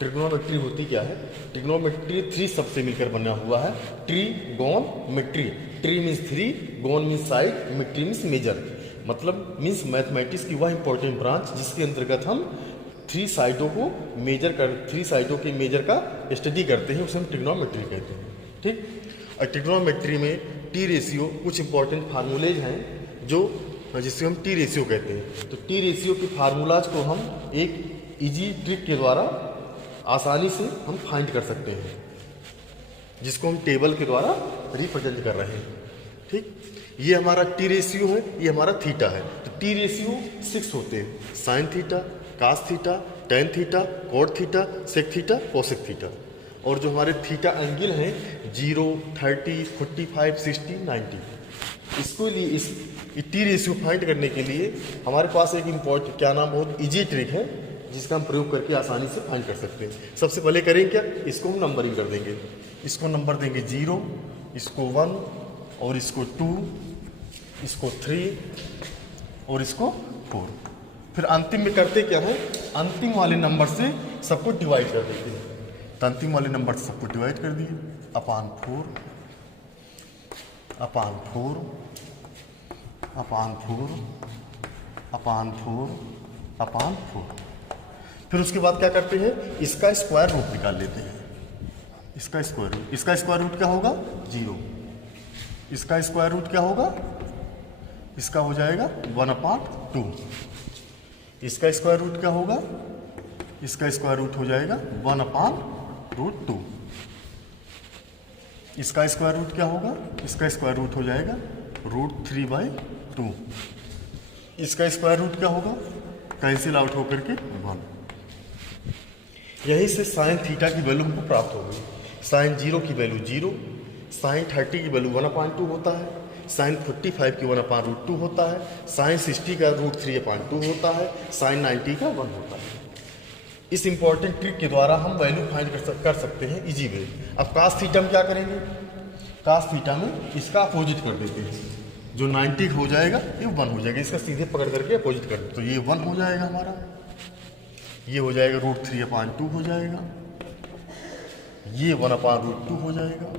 Trigonometry होती क्या है? ट्रिग्नोमेट्री 3 शब्द से मिलकर बना हुआ है। ट्रीगोनमेट्री, ट्री मीन्स 3, गोन मीन्स साइड, मेट्री मीन्स मेजर, मतलब मीन्स मैथमेटिक्स की वह इंपॉर्टेंट ब्रांच जिसके अंतर्गत हम 3 साइडों को मेजर कर 3 साइडों के मेजर का स्टडी करते हैं, उसे हम ट्रिग्नोमेट्री कहते हैं। ठीक। और ट्रिग्नोमेट्री में टी रेशियो कुछ इंपॉर्टेंट फार्मूलेज हैं जो जिससे हम टी रेशियो कहते हैं। तो टी रेशियो के फार्मूलाज को हम एक इजी ट्रिक के द्वारा आसानी से हम फाइंड कर सकते हैं, जिसको हम टेबल के द्वारा रिप्रेजेंट कर रहे हैं। ठीक। ये हमारा टी रेशियो है, ये हमारा थीटा है। तो टी रेशियो 6 होते हैं, sine theta, cos theta, tan theta, cot theta, sec theta, cosec theta. और जो हमारे थीटा एंगल हैं 0, 30, 45, 60, 90। इसको लिए इस टी रेशियो फाइंड करने के लिए हमारे पास एक इम्पोर्टेंट क्या नाम बहुत इजी ट्रिक है जिसका हम प्रयोग करके आसानी से फाइंड कर सकते हैं। सबसे पहले करें क्या, इसको हम नंबरिंग कर देंगे। इसको नंबर देंगे 0, इसको 1 और इसको 2, इसको 3 और इसको 4। फिर अंतिम में करते क्या है, अंतिम वाले नंबर से सबको डिवाइड कर देते हैं। तो अंतिम वाले नंबर से सबको डिवाइड कर दिए, अपान 4 अपान 4 अपान 4 अपान 4 अपान 4। फिर उसके बाद क्या करते हैं, इसका स्क्वायर रूट निकाल लेते हैं। इसका स्क्वायर रूट, इसका स्क्वायर रूट क्या होगा 0, इसका स्क्वायर रूट क्या होगा, इसका हो जाएगा 1/2। इसका स्क्वायर रूट क्या होगा, इसका स्क्वायर रूट हो जाएगा 1/√2। इसका स्क्वायर रूट क्या होगा, इसका स्क्वायर रूट हो जाएगा √3/2। इसका स्क्वायर रूट क्या होगा, कैंसिल आउट होकर के 1। यहीं से साइन थीटा की वैल्यू हमको प्राप्त हो गई। साइन 0 की वैल्यू 0, साइन 30 की वैल्यू 1/2 होता है, साइन 45 की 1/√2 होता है, साइन 60 का √3/2 होता है, साइन 90 का 1 होता है। इस इंपॉर्टेंट ट्रिक के द्वारा हम वैल्यू फाइंड कर सकते हैं इजी वे। अब कास थीटा में क्या करेंगे, कास थीटा में इसका अपोजिट कर देते हैं। जो 90 हो जाएगा ये 1 हो जाएगा, इसका सीधे पकड़ करके अपोजिट कर दो, तो ये 1 हो जाएगा हमारा, ये हो जाएगा √3/2 हो जाएगा, ये 1/√2 हो जाएगा,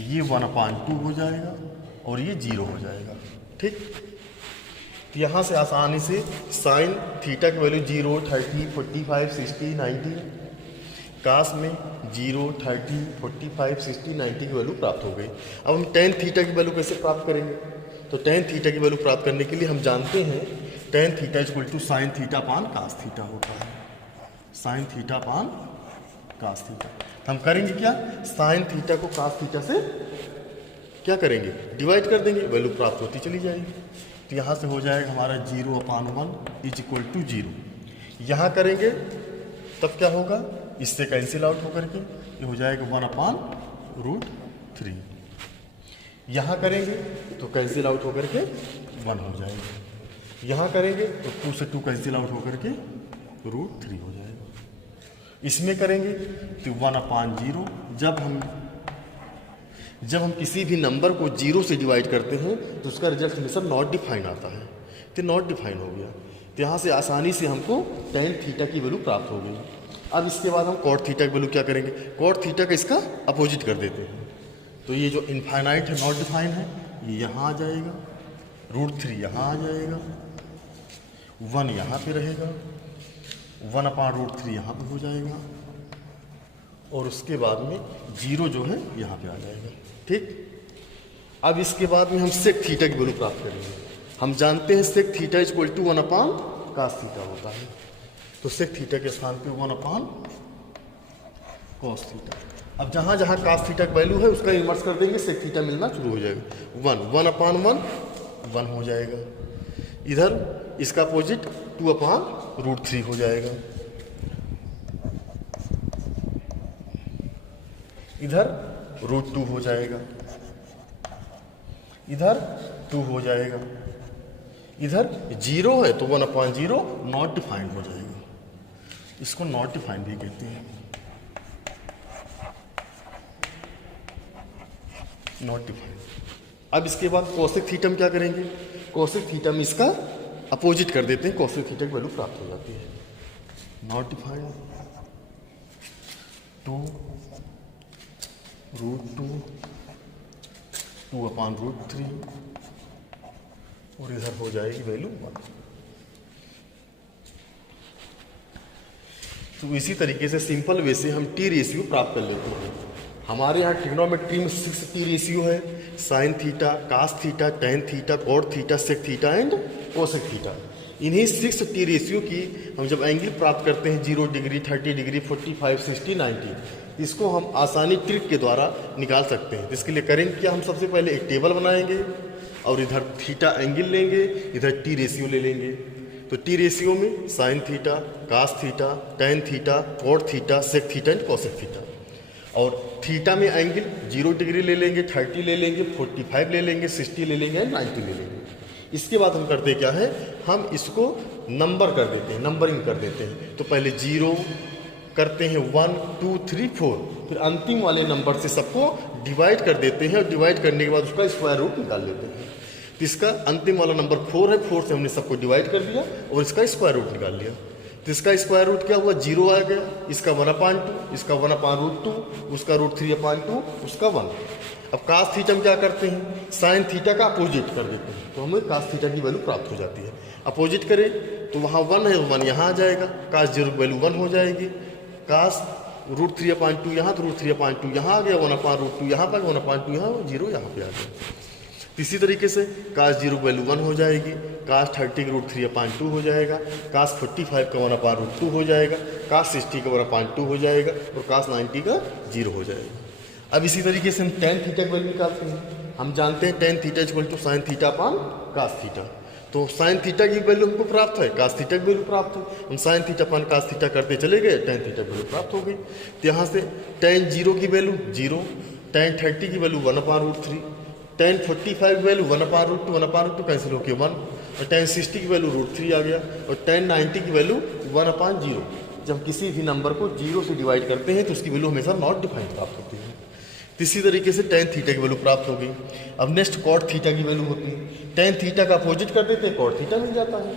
ये 1/2 हो जाएगा और ये 0 हो जाएगा। ठीक। तो यहाँ से आसानी से साइन थीटा की वैल्यू 0, 30, 45, 60, 90, कास में 0, 30, 45, 60, 90 की वैल्यू प्राप्त हो गई। अब हम टेन थीटा की वैल्यू कैसे प्राप्त करेंगे, तो टेन थीटा की वैल्यू प्राप्त करने के लिए हम जानते हैं tan theta equal to sine theta upon cos theta होता है, sine theta upon cos theta. हम करेंगे क्या, साइन थीटा को कास थीटा से क्या करेंगे, डिवाइड कर देंगे, वैल्यू प्राप्त होती चली जाएगी। तो यहाँ से हो जाएगा हमारा 0/1 इज इक्वल टू 0। यहाँ करेंगे तब क्या होगा, इससे कैंसिल आउट होकर के ये हो जाएगा 1/√3। यहाँ करेंगे तो कैंसिल आउट होकर के 1 हो जाएगा, यहाँ करेंगे तो 2 से 2 कैंसिल आउट होकर के √3 हो जाएगा। इसमें करेंगे तो 1/0। जब हम किसी भी नंबर को 0 से डिवाइड करते हैं तो उसका रिजल्ट हमेशा नॉट डिफाइन आता है, तो नॉट डिफाइन हो गया। तो यहाँ से आसानी से हमको टेन थीटा की वैल्यू प्राप्त हो गई। अब इसके बाद हम कॉट थीटा की वैल्यू क्या करेंगे, कॉट थीटा का इसका अपोजिट कर देते हैं। तो ये जो इनफाइनाइट है, नॉट डिफाइन है, ये यहाँ आ जाएगा, √3 यहाँ आ जाएगा, 1 यहाँ पे रहेगा, 1/√3 यहाँ पे हो जाएगा और उसके बाद में 0 जो है यहाँ पे आ जाएगा। ठीक। अब इसके बाद में हम सेक थीटा की वैल्यू प्राप्त करेंगे। हम जानते हैं sec theta equal to 1/cos theta होता है, तो सेक थीटा के स्थान पे 1/cos थीटा। अब जहाँ जहाँ cos थीटा की वैल्यू है उसका इन्वर्स कर देंगे, सेक थीटा मिलना शुरू हो जाएगा, 1/1 हो जाएगा। इधर इसका अपोजिट 2/√3 हो जाएगा, इधर √2 हो जाएगा, इधर 2 हो जाएगा, इधर 0 है तो 1/0 नॉट डिफाइंड हो जाएगा। इसको नॉट डिफाइंड भी कहते हैं, नॉट डिफाइंड। अब इसके बाद कोसेक थीटा में क्या करेंगे, कोसेक थीटा में इसका अपोजिट कर देते हैं, कोसेक थीटा की वैल्यू प्राप्त हो जाती है। नॉट डिफाइंड, 2√2 और इधर हो जाएगी वैल्यू 1। तो इसी तरीके से सिंपल वे से हम टी रेशियो प्राप्त कर लेते हैं। हमारे यहाँ ट्रिग्नोमेट्री में 6 टी रेशियो है, sine theta, cos theta, tan theta, cot theta, sec theta and cosec theta. इन्हीं 6 टी रेशियो की हम जब एंगल प्राप्त करते हैं 0 डिग्री, 30 डिग्री, 45, 60, 90, इसको हम आसानी ट्रिक के द्वारा निकाल सकते हैं। इसके लिए करेंगे क्या, हम सबसे पहले एक टेबल बनाएंगे और इधर थीटा एंगल लेंगे, इधर टी रेशियो ले लेंगे। तो टी रेशियो में sine theta, cos theta, tan theta, cot theta, sec theta and cosec theta. और थीटा में एंगल 0 डिग्री ले लेंगे, 30 ले लेंगे, 45 ले लेंगे, 60 ले लेंगे एंड 90 ले लेंगे। इसके बाद हम करते क्या है, हम इसको नंबर कर देते हैं, नंबरिंग कर देते हैं। तो पहले 0 करते हैं, 1, 2, 3, 4, फिर अंतिम वाले नंबर से सबको डिवाइड कर देते हैं और डिवाइड करने के बाद उसका स्क्वायर रूट निकाल लेते हैं। तो इसका अंतिम वाला नंबर 4 है, 4 से हमने सबको डिवाइड कर दिया और इसका स्क्वायर रूट निकाल लिया। तो इसका स्क्वायर रूट क्या हुआ, 0 आ गया, इसका 1/2, इसका 1/√2, उसका √3/2, उसका 1। अब कास थीटा में क्या करते हैं, साइन थीटा का अपोजिट कर देते हैं, तो हमें कास थीटा की वैल्यू प्राप्त हो जाती है। अपोजिट करें तो वहाँ 1 है, 1 यहाँ आ जाएगा, कास 0 की वैल्यू 1 हो जाएगी, कास √3/2 यहाँ, तो √3/2 यहाँ आ गया, 1/√2 यहाँ पर, 1/2 यहाँ, 0 यहाँ पे आ गया। इसी तरीके से कास 0 की वैल्यू 1 हो जाएगी, कास 30 का √3/2 हो जाएगा, कास 45 का 1/√2 हो जाएगा, कास 60 का 1/2 हो जाएगा और कास 90 का 0 हो जाएगा। अब इसी तरीके से हम टेन थीटा की वैल्यू निकालते हैं। हम जानते हैं tan theta equal to sine theta upon cos theta. तो साइन थीटा की वैल्यू हमको प्राप्त है, कास थीटा की वैल्यू प्राप्त है। हम sine theta upon cos theta करते चले गए, टेन थीटा की वैल्यू प्राप्त हो गई। तो यहाँ से टेन 0 की वैल्यू 0, टेन 30 की वैल्यू 1/√3, टेन 45 की वैल्यू 1/√2, 1/√2 कैंसिल होकर 1, और टेन 60 की वैल्यू √3 आ गया, और टेन 90 की वैल्यू 1/0। जब किसी भी नंबर को 0 से डिवाइड करते हैं तो उसकी वैल्यू हमेशा नॉट डिफाइंड प्राप्त होती है। इसी तरीके से टेन थीटा की वैल्यू प्राप्त हो गई। अब नेक्स्ट कॉट थीटा की वैल्यू होती है, टेन थीटा का अपोजिट कर देते हैं, कॉट थीटा मिल जाता है।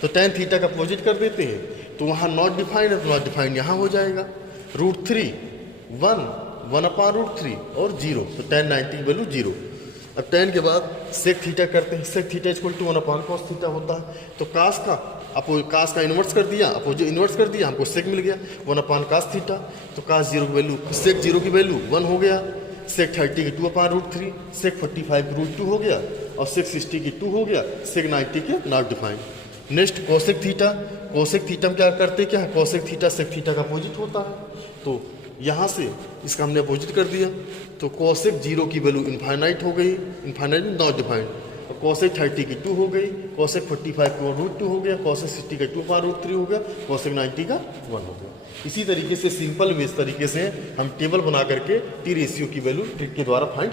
तो टेन थीटा का अपोजिट कर देते हैं तो वहाँ नॉट डिफाइंड है, तो नॉट डिफाइंड यहाँ हो जाएगा, √3, 1, 1/√3 और 0, तो टेन 90 की वैल्यू 0। अब टेन के बाद सेक थीटा करते हैं, sec theta equal to 1/cos theta होता है। तो कास का इन्वर्स कर दिया, अपोजिट इन्वर्स कर दिया, हमको सेक मिल गया 1/cos थीटा। तो कास 0 की वैल्यू, सेक 0 की वैल्यू 1 हो गया, सेक 30 की 2/√3, सेक 45 की √2 हो गया, और सेक 60 की 2 हो गया, सेक 90 के not defined. Next cosec theta, cosec theta में क्या करते हैं, क्या कोसेक थीटा सेक थीटा का अपोजिट होता है। तो यहाँ से इसका हमने अपोजिट कर दिया, तो कोसेक 0 की वैल्यू इनफाइनाइट हो गई, इनफाइनाइट नॉट डिफाइंड। और कोसेक 30 की 2 हो गई, कोसेक 45 का √2 हो गया, कोसेक 60 का 2/√3 हो गया, कोसेक 90 का 1 हो गया। इसी तरीके से सिंपल वे इस तरीके से हम टेबल बना करके टी रेशियो की वैल्यू ट्रिक के द्वारा फाइंड